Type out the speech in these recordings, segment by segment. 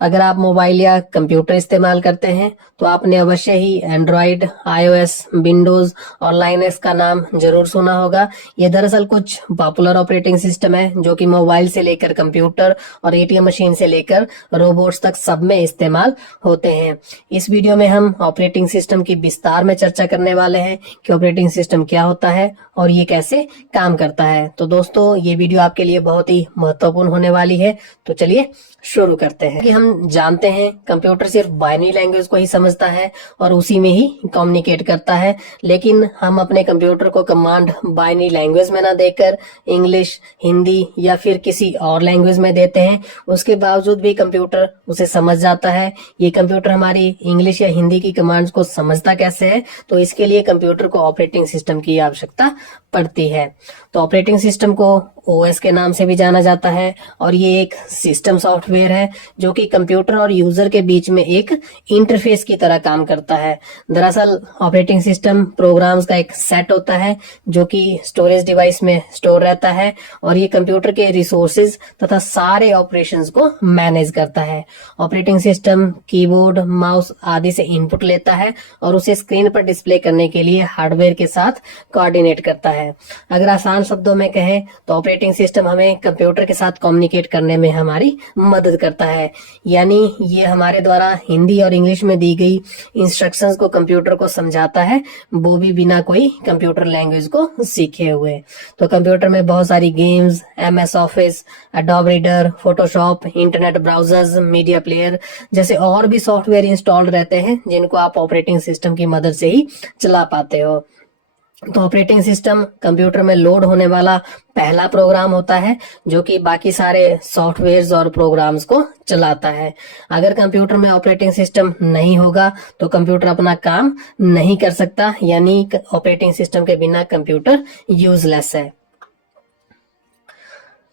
अगर आप मोबाइल या कंप्यूटर इस्तेमाल करते हैं तो आपने अवश्य ही एंड्रॉइड, आईओएस, विंडोज और लाइनक्स का नाम जरूर सुना होगा। ये दरअसल कुछ पॉपुलर ऑपरेटिंग सिस्टम है जो कि मोबाइल से लेकर कंप्यूटर और एटीएम मशीन से लेकर रोबोट्स तक सब में इस्तेमाल होते हैं। इस वीडियो में हम ऑपरेटिंग सिस्टम की विस्तार में चर्चा करने वाले हैं कि ऑपरेटिंग सिस्टम क्या होता है और ये कैसे काम करता है। तो दोस्तों, ये वीडियो आपके लिए बहुत ही महत्वपूर्ण होने वाली है। तो चलिए शुरू करते हैं। कि हम जानते हैं कंप्यूटर सिर्फ बाइनरी लैंग्वेज को ही समझता है और उसी में ही कम्युनिकेट करता है, लेकिन हम अपने कंप्यूटर को कमांड बाइनरी लैंग्वेज में ना देकर इंग्लिश, हिंदी या फिर किसी और लैंग्वेज में देते हैं। उसके बावजूद भी कंप्यूटर उसे समझ जाता है। ये कंप्यूटर हमारी इंग्लिश या हिंदी की कमांड्स को समझता कैसे है? तो इसके लिए कंप्यूटर को ऑपरेटिंग सिस्टम की आवश्यकता पड़ती है। तो ऑपरेटिंग सिस्टम को ओएस के नाम से भी जाना जाता है और ये एक सिस्टम सॉफ्टवेयर है जो कि कंप्यूटर और यूजर के बीच में एक इंटरफेस की तरह काम करता है। दरअसल ऑपरेटिंग सिस्टम प्रोग्राम्स का एक सेट होता है जो कि स्टोरेज डिवाइस में स्टोर रहता है और ये कंप्यूटर के रिसोर्सेज तथा सारे ऑपरेशंस को मैनेज करता है। ऑपरेटिंग सिस्टम कीबोर्ड, माउस आदि से इनपुट लेता है और उसे स्क्रीन पर डिस्प्ले करने के लिए हार्डवेयर के साथ कोऑर्डिनेट करता है। अगर आसान शब्दों में कहें तो ऑपरेटिंग सिस्टम हमें कंप्यूटर के साथ कम्युनिकेट करने में हमारी मदद करता है, यानी ये हमारे द्वारा हिंदी और इंग्लिश में दी गई इंस्ट्रक्शंस को कंप्यूटर को समझाता है, वो भी बिना कोई कंप्यूटर लैंग्वेज को सीखे हुए। तो कंप्यूटर में बहुत सारी games, MS office, adobe reader, Photoshop, internet browsers, media player जैसे और भी सॉफ्टवेयर इंस्टॉल्ड रहते हैं जिनको आप ऑपरेटिंग सिस्टम की मदद से ही चला पाते हो। तो ऑपरेटिंग सिस्टम कंप्यूटर में लोड होने वाला पहला प्रोग्राम होता है जो कि बाकी सारे सॉफ्टवेयर्स और प्रोग्राम्स को चलाता है। अगर कंप्यूटर में ऑपरेटिंग सिस्टम नहीं होगा तो कंप्यूटर अपना काम नहीं कर सकता, यानी ऑपरेटिंग सिस्टम के बिना कंप्यूटर यूजलेस है।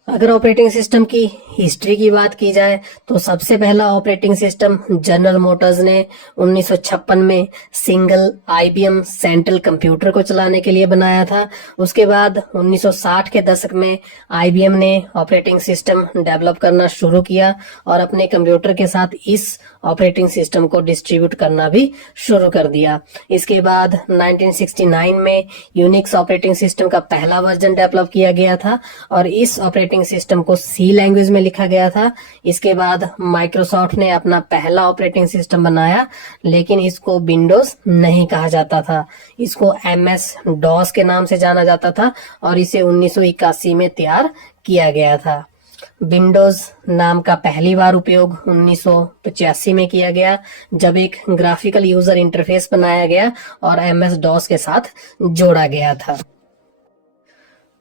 अगर ऑपरेटिंग सिस्टम की हिस्ट्री की बात की जाए तो सबसे पहला ऑपरेटिंग सिस्टम जनरल मोटर्स ने 1956 में सिंगल आईबीएम सेंट्रल कंप्यूटर को चलाने के लिए बनाया था। उसके बाद 1960 के दशक में आईबीएम ने ऑपरेटिंग सिस्टम डेवलप करना शुरू किया और अपने कंप्यूटर के साथ इस ऑपरेटिंग सिस्टम को डिस्ट्रीब्यूट करना भी शुरू कर दिया। इसके बाद 1969 में यूनिक्स ऑपरेटिंग सिस्टम का पहला वर्जन डेवलप किया गया था और इस ऑपरेटिंग सिस्टम को सी लैंग्वेज में लिखा गया था। इसके बाद माइक्रोसॉफ्ट ने अपना पहला ऑपरेटिंग सिस्टम बनाया, लेकिन इसको विंडोज नहीं कहा जाता था, इसको एमएस डॉस के नाम से जाना जाता था और इसे 1981 में तैयार किया गया था। विंडोज नाम का पहली बार उपयोग 1985 में किया गया जब एक ग्राफिकल यूजर इंटरफेस बनाया गया और एमएस डॉस के साथ जोड़ा गया था।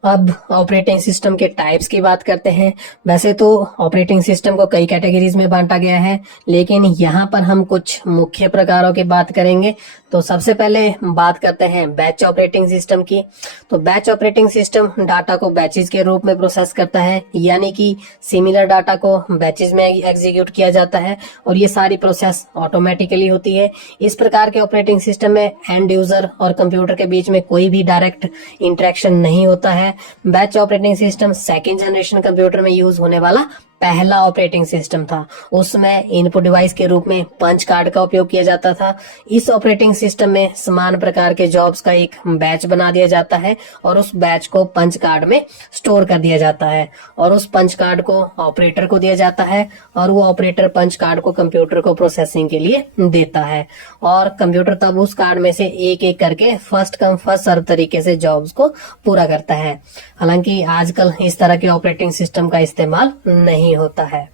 अब ऑपरेटिंग सिस्टम के टाइप्स की बात करते हैं। वैसे तो ऑपरेटिंग सिस्टम को कई कैटेगरीज में बांटा गया है, लेकिन यहाँ पर हम कुछ मुख्य प्रकारों की बात करेंगे। तो सबसे पहले बात करते हैं बैच ऑपरेटिंग सिस्टम की। तो बैच ऑपरेटिंग सिस्टम डाटा को बैचेस के रूप में प्रोसेस करता है, यानी कि सिमिलर डाटा को बैचेस में एग्जीक्यूट किया जाता है और ये सारी प्रोसेस ऑटोमेटिकली होती है। इस प्रकार के ऑपरेटिंग सिस्टम में एंड यूजर और कंप्यूटर के बीच में कोई भी डायरेक्ट इंटरेक्शन नहीं होता है। Batch operating system second generation computer में यूज होने वाला पहला ऑपरेटिंग सिस्टम था। उसमें इनपुट डिवाइस के रूप में पंच कार्ड का उपयोग किया जाता था। इस ऑपरेटिंग सिस्टम में समान प्रकार के जॉब्स का एक बैच बना दिया जाता है और उस बैच को पंच कार्ड में स्टोर कर दिया जाता है और उस पंच कार्ड को ऑपरेटर को दिया जाता है और वो ऑपरेटर पंच कार्ड को कंप्यूटर को प्रोसेसिंग के लिए देता है और कंप्यूटर तब उस कार्ड में से एक एक करके फर्स्ट कम फर्स्ट सर्व तरीके से जॉब्स को पूरा करता है। हालांकि आजकल इस तरह के ऑपरेटिंग सिस्टम का इस्तेमाल नहीं होता है।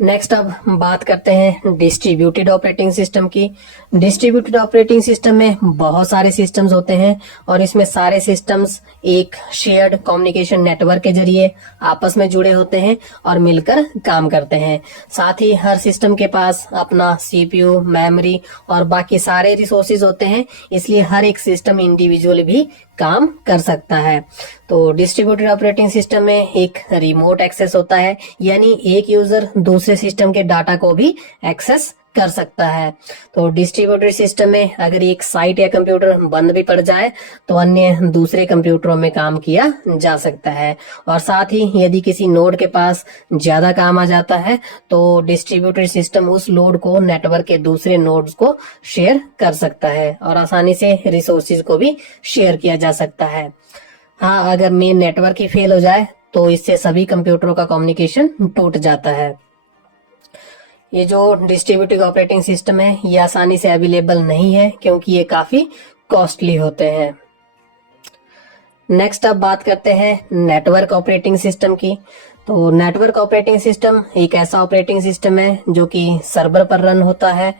नेक्स्ट अब बात करते हैं डिस्ट्रीब्यूटेड ऑपरेटिंग सिस्टम की। डिस्ट्रीब्यूटेड ऑपरेटिंग सिस्टम में बहुत सारे सिस्टम्स होते हैं और इसमें सारे सिस्टम्स एक शेयर्ड कम्युनिकेशन नेटवर्क के जरिए आपस में जुड़े होते हैं और मिलकर काम करते हैं। साथ ही हर सिस्टम के पास अपना सीपीयू, मेमोरी और बाकी सारे रिसोर्सेज होते हैं, इसलिए हर एक सिस्टम इंडिविजुअल भी काम कर सकता है। तो डिस्ट्रीब्यूटेड ऑपरेटिंग सिस्टम में एक रिमोट एक्सेस होता है, यानी एक यूजर दूसरे सिस्टम के डाटा को भी एक्सेस कर सकता है। तो डिस्ट्रीब्यूटेड सिस्टम में अगर एक साइट या कंप्यूटर बंद भी पड़ जाए तो अन्य दूसरे कंप्यूटरों में काम किया जा सकता है। और साथ ही यदि किसी नोड के पास ज्यादा काम आ जाता है तो डिस्ट्रीब्यूटेड सिस्टम उस लोड को नेटवर्क के दूसरे नोड्स को शेयर कर सकता है और आसानी से रिसोर्सेज को भी शेयर किया जा सकता है। हाँ, अगर मेन नेटवर्क ही फेल हो जाए तो इससे सभी कंप्यूटरों का कम्युनिकेशन टूट जाता है। ये जो डिस्ट्रीब्यूटेड ऑपरेटिंग सिस्टम है ये आसानी से अवेलेबल नहीं है क्योंकि ये काफी कॉस्टली होते हैं। नेक्स्ट अब बात करते हैं नेटवर्क ऑपरेटिंग सिस्टम की। तो नेटवर्क ऑपरेटिंग सिस्टम एक ऐसा ऑपरेटिंग सिस्टम है जो कि सर्वर पर रन होता है।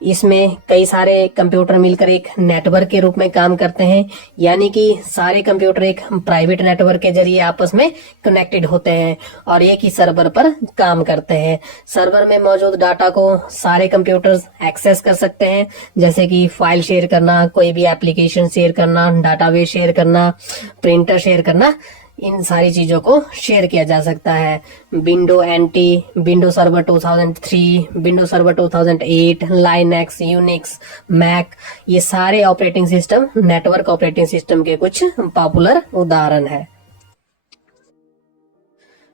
इसमें कई सारे कंप्यूटर मिलकर एक नेटवर्क के रूप में काम करते हैं, यानी कि सारे कंप्यूटर एक प्राइवेट नेटवर्क के जरिए आपस में कनेक्टेड होते हैं और एक ही सर्वर पर काम करते हैं। सर्वर में मौजूद डाटा को सारे कंप्यूटर्स एक्सेस कर सकते हैं, जैसे कि फाइल शेयर करना, कोई भी एप्लीकेशन शेयर करना, डाटाबेस शेयर करना, प्रिंटर शेयर करना, इन सारी चीजों को शेयर किया जा सकता है। Window NT, window server 2003, window server 2008, Linux, Unix, Mac, ये सारे operating system network operating system के कुछ पॉपुलर उदाहरण है।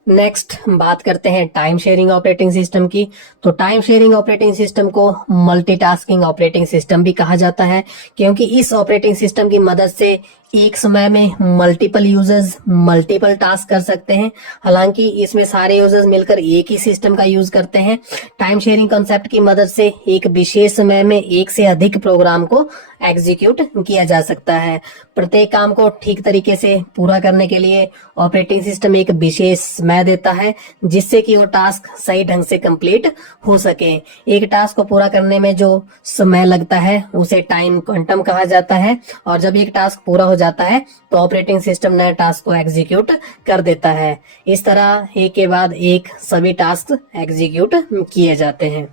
नेक्स्ट बात करते हैं टाइम शेयरिंग ऑपरेटिंग सिस्टम की। तो टाइम शेयरिंग ऑपरेटिंग सिस्टम को मल्टीटास्किंग ऑपरेटिंग सिस्टम भी कहा जाता है, क्योंकि इस ऑपरेटिंग सिस्टम की मदद से एक समय में मल्टीपल यूजर्स मल्टीपल टास्क कर सकते हैं। हालांकि इसमें सारे यूजर्स मिलकर एक ही सिस्टम का यूज करते हैं। टाइम शेयरिंग कॉन्सेप्ट की मदद से एक विशेष समय में एक से अधिक प्रोग्राम को एग्जीक्यूट किया जा सकता है। प्रत्येक काम को ठीक तरीके से पूरा करने के लिए ऑपरेटिंग सिस्टम एक विशेष समय देता है, जिससे कि वो टास्क सही ढंग से कंप्लीट हो सके। एक टास्क को पूरा करने में जो समय लगता है उसे टाइम क्वांटम कहा जाता है, और जब एक टास्क पूरा हो जाता है तो ऑपरेटिंग सिस्टम नए टास्क को एग्जीक्यूट कर देता है। इस तरह एक के बाद एक सभी टास्क एग्जीक्यूट किए जाते हैं।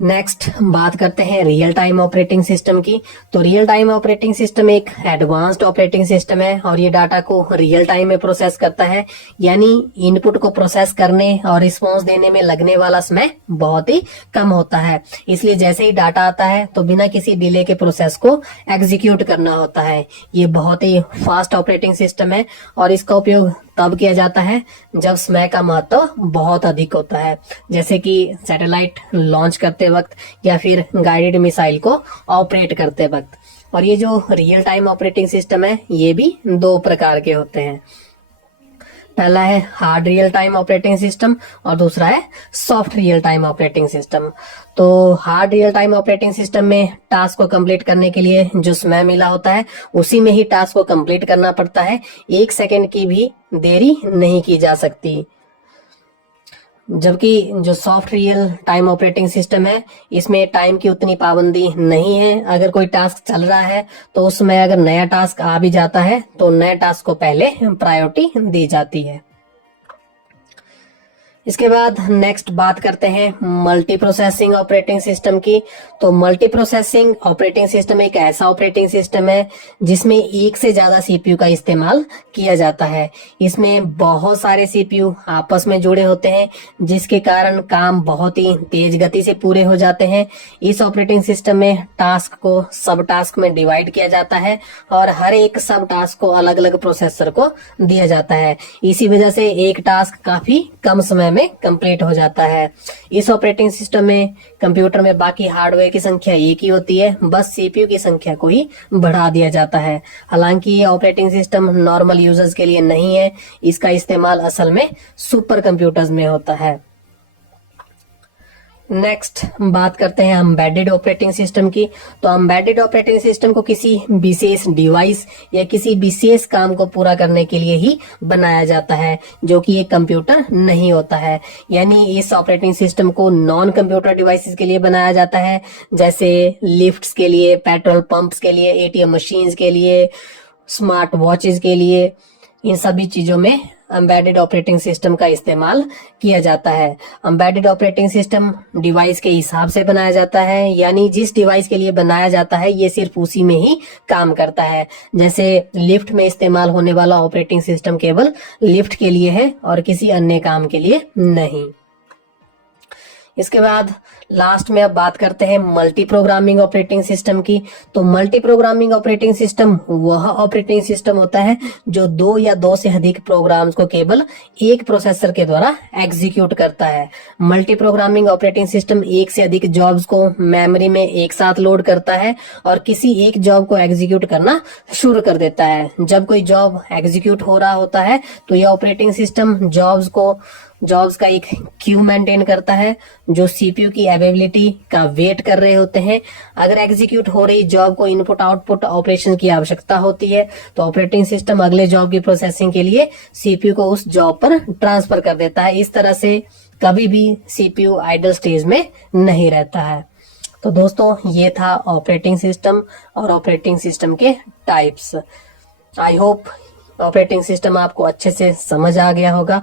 नेक्स्ट बात करते हैं रियल टाइम ऑपरेटिंग सिस्टम की। तो रियल टाइम ऑपरेटिंग सिस्टम एक एडवांस्ड ऑपरेटिंग सिस्टम है और ये डाटा को रियल टाइम में प्रोसेस करता है, यानी इनपुट को प्रोसेस करने और रिस्पॉन्स देने में लगने वाला समय बहुत ही कम होता है। इसलिए जैसे ही डाटा आता है तो बिना किसी डिले के प्रोसेस को एग्जीक्यूट करना होता है। ये बहुत ही फास्ट ऑपरेटिंग सिस्टम है और इसका उपयोग तब किया जाता है जब समय का महत्व बहुत अधिक होता है, जैसे कि सैटेलाइट लॉन्च करते वक्त या फिर गाइडेड मिसाइल को ऑपरेट करते वक्त। और ये जो रियल टाइम ऑपरेटिंग सिस्टम है ये भी दो प्रकार के होते हैं। पहला है hard real time operating system और दूसरा है soft real time operating system. तो hard real time operating system में टास्क को कंप्लीट करने के लिए जो समय मिला होता है उसी में ही टास्क को कंप्लीट करना पड़ता है। 1 सेकंड की भी देरी नहीं की जा सकती। जबकि जो soft real time operating system है इसमें टाइम की उतनी पाबंदी नहीं है। अगर कोई टास्क चल रहा है तो उसमें अगर नया टास्क आ भी जाता है तो नए टास्क को पहले प्रायोरिटी दी जाती है। इसके बाद नेक्स्ट बात करते हैं मल्टी प्रोसेसिंग ऑपरेटिंग सिस्टम की। तो मल्टी प्रोसेसिंग ऑपरेटिंग सिस्टम एक ऐसा ऑपरेटिंग सिस्टम है जिसमें एक से ज्यादा सीपीयू का इस्तेमाल किया जाता है। इसमें बहुत सारे सीपीयू आपस में जुड़े होते हैं, जिसके कारण काम बहुत ही तेज गति से पूरे हो जाते हैं। इस ऑपरेटिंग सिस्टम में टास्क को सब टास्क में डिवाइड किया जाता है और हर एक सब टास्क को अलग अलग प्रोसेसर को दिया जाता है। इसी वजह से एक टास्क काफी कम समय में कंप्लीट हो जाता है। इस ऑपरेटिंग सिस्टम में कंप्यूटर में बाकी हार्डवेयर की संख्या एक ही होती है, बस सीपीयू की संख्या को ही बढ़ा दिया जाता है। हालांकि ये ऑपरेटिंग सिस्टम नॉर्मल यूजर्स के लिए नहीं है, इसका इस्तेमाल असल में सुपर कंप्यूटर्स में होता है। नेक्स्ट बात करते हैं एम्बेडेड ऑपरेटिंग सिस्टम की। तो एम्बेडेड ऑपरेटिंग सिस्टम को किसी विशेष डिवाइस या किसी विशेष काम को पूरा करने के लिए ही बनाया जाता है, जो कि एक कंप्यूटर नहीं होता है। यानी इस ऑपरेटिंग सिस्टम को नॉन कंप्यूटर डिवाइसेस के लिए बनाया जाता है, जैसे लिफ्ट्स के लिए, पेट्रोल पंप्स के लिए, एटीएम मशीन्स के लिए, स्मार्ट वॉचेस के लिए। इन सभी चीजों में एम्बेडेड ऑपरेटिंग सिस्टम का इस्तेमाल किया जाता है। एम्बेडेड ऑपरेटिंग सिस्टम डिवाइस के हिसाब से बनाया जाता है, यानी जिस डिवाइस के लिए बनाया जाता है ये सिर्फ उसी में ही काम करता है। जैसे लिफ्ट में इस्तेमाल होने वाला ऑपरेटिंग सिस्टम केवल लिफ्ट के लिए है और किसी अन्य काम के लिए नहीं। इसके बाद लास्ट में अब बात करते हैं मल्टी प्रोग्रामिंग ऑपरेटिंग सिस्टम की। तो मल्टी प्रोग्रामिंग ऑपरेटिंग सिस्टम वह ऑपरेटिंग सिस्टम होता है जो 2 या 2 से अधिक प्रोग्राम्स को केवल एक प्रोसेसर के द्वारा एग्जीक्यूट करता है। मल्टी प्रोग्रामिंग ऑपरेटिंग सिस्टम एक से अधिक जॉब्स को मेमोरी में एक साथ लोड करता है और किसी एक जॉब को एग्जीक्यूट करना शुरू कर देता है। जब कोई जॉब एग्जीक्यूट हो रहा होता है तो यह ऑपरेटिंग सिस्टम जॉब्स का एक क्यू मेंटेन करता है जो सीपीयू की अवेलेबिलिटी का वेट कर रहे होते हैं। अगर एग्जीक्यूट हो रही जॉब को इनपुट आउटपुट ऑपरेशन की आवश्यकता होती है तो ऑपरेटिंग सिस्टम अगले जॉब की प्रोसेसिंग के लिए सीपीयू को उस जॉब पर ट्रांसफर कर देता है। इस तरह से कभी भी सीपीयू आइडल स्टेज में नहीं रहता है। तो दोस्तों ये था ऑपरेटिंग सिस्टम और ऑपरेटिंग सिस्टम के types. I hope operating system आपको अच्छे से समझ आ गया होगा।